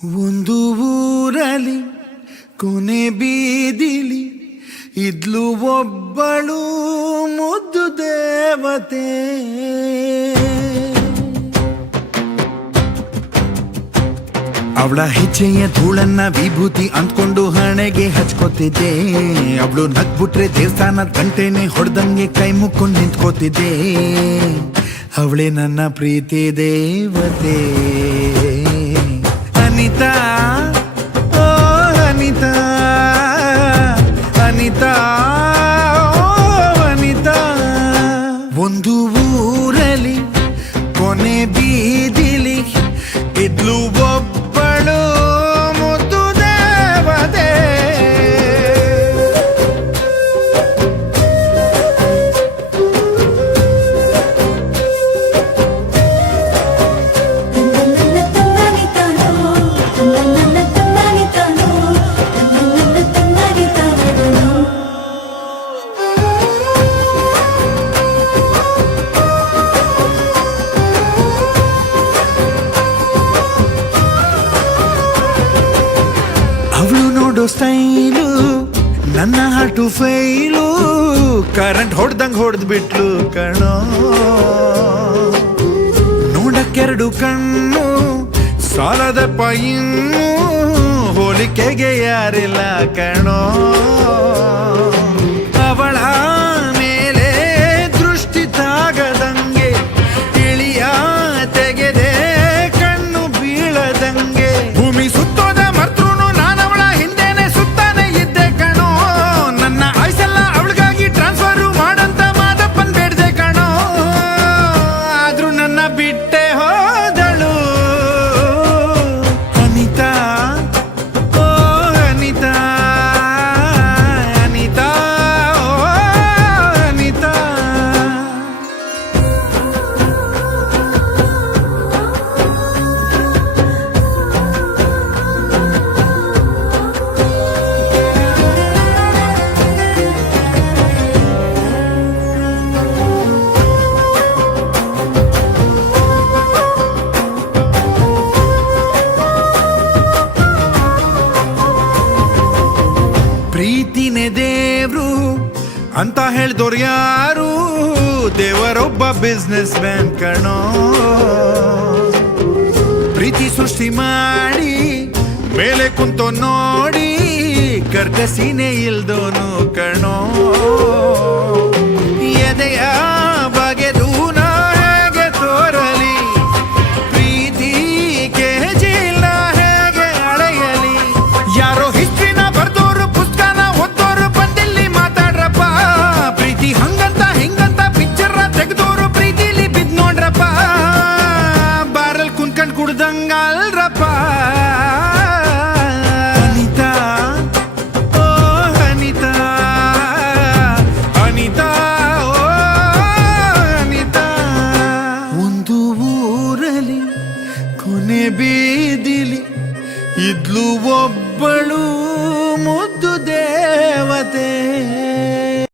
ಒಂದು ಊರಲ್ಲಿ ಕೊನೆ ಬೀದಿಲಿ ಇದ್ಲು ಒಬ್ಬಳು ಮುದ್ದು ದೇವತೆ. ಅವಳ ಹೆಜ್ಜೆಯ ಧೂಳನ್ನ ವಿಭೂತಿ ಅಂದ್ಕೊಂಡು ಹಣೆಗೆ ಹಚ್ಕೋತಿದ್ದೆ. ಅವಳು ನಗ್ಬಿಟ್ರೆ ದೇವಸ್ಥಾನದ ಗಂಟೆನೆ ಹೊಡೆದಂಗೆ ಕೈ ಮುಕ್ಕೊಂಡು ನಿಂತ್ಕೋತಿದ್ದೆ. ಅವಳೇ ನನ್ನ ಪ್ರೀತಿ ದೇವತೆ ಅನಿತಾ. ಓ ಅನಿತಾ, ಅನಿತಾ, ಓ ಅನಿತಾ. ಒಂದು ಊರಲ್ಲಿ ಕೊನೆ ಬೀದಿಲಿ ಇದ್ಲು ಒಬ್ಬಳು ಮುದ್ದು ದೇವತೆ. ಅವಳು ನೋಡೋ ಸ್ಟೈಲು ನನ್ನ ಹಾಟು ಫೈಲು. ಕರೆಂಟ್ ಹೊಡೆದಂಗ್ ಹೊಡೆದ್ ಬಿಟ್ಲು ಕಣೋ. ನೋಡಕ್ಕೆರಡು ಕಣ್ಣು ಸಾಲದಪ್ಪ ಇನ್ನು ಹೋಲಿಕೆಗೆ ಯಾರಿಲ್ಲ ಕಣೋ. ಅವಳ ಮೇಲೆ ದೃಷ್ಟಿ ತಾಗದಂಗೆ ಇಳಿಯ ತೆಗೆದೆ ಕಣ್ಣು ಬೀಳದಂಗೆ. ಭೂಮಿ ಸುತ್ತೋದ ಮರ್ತೃನು ನಾನವಳ ಹಿಂದೆನೆ ಸುತ್ತಾನೆ ಇದ್ದೆ ಕಣೋ. ನನ್ನ ಆಯ್ಸೆಲ್ಲ ಅವಳಿಗಾಗಿ ಟ್ರಾನ್ಸ್ಫರ್ ಮಾಡಂತ ಮಾದಪ್ಪನ್ ಬೇಡ್ದೆ ಕಣೋ. ಆದ್ರೂ ನನ್ನ ಬಿಟ್ಟೆ ಹೋದಳು ಅನಿತಾ. ಓ ಅನಿತಾ, ಅನಿತಾ, ಓ ಅನಿತಾ. ಪ್ರೀತಿನೇ ದೇವ್ರು ಅಂತ ಹೇಳ್ದೋರು ಯಾರು? ದೇವರೊಬ್ಬ ಬಿಸ್ನೆಸ್ ಮ್ಯಾನ್ ಕಣೋ. ಪ್ರೀತಿ ಸೃಷ್ಟಿ ಮಾಡಿ ಮೇಲೆ ಕುಂತೋ ನೋಡಿ ಕರ್ಕಸಿನೇ ಇಲ್ದೋನು ಕಣೋ. ಎದೆಯ ಬಗೆದು ನಾ ಹೇಗೆ ತೋರಲಿ, ಪ್ರೀತಿ ಕೆಜಿನ ಹೇಗೆ ಅಳೆಯಲಿ? ಯಾರೋ ಹಿಸ್ಟ್ರಿನ ಬರ್ದೋರು ಪುಸ್ತಕನ ಓದೋರು ಬಂದಿಲ್ಲಿ ಮಾತಾಡ್ರಪ್ಪ. ಪ್ರೀತಿ ಹಂಗಂತ ಹಿಂಗಂತ ಪಿಕ್ಚರ್ ತೆಗೆದೋರು ಪ್ರೀತಿಲಿ ಬಿದ್ ನೋಡ್ರಪ್ಪ. ಬಾರಲ್ ಕುಂತ್ಕೊಂಡ್ ಕುಡ್ದಂಗಲ್ರಪ್ಪ. ಅನಿತಾ, ಓ ಅನಿತಾ, ಅನಿತಾ, ಓ ಅನಿತಾ. ಒಂದು ಊರಲ್ಲಿ ಕೊನೆ ಬೀದಿಲಿ ಇದ್ಲು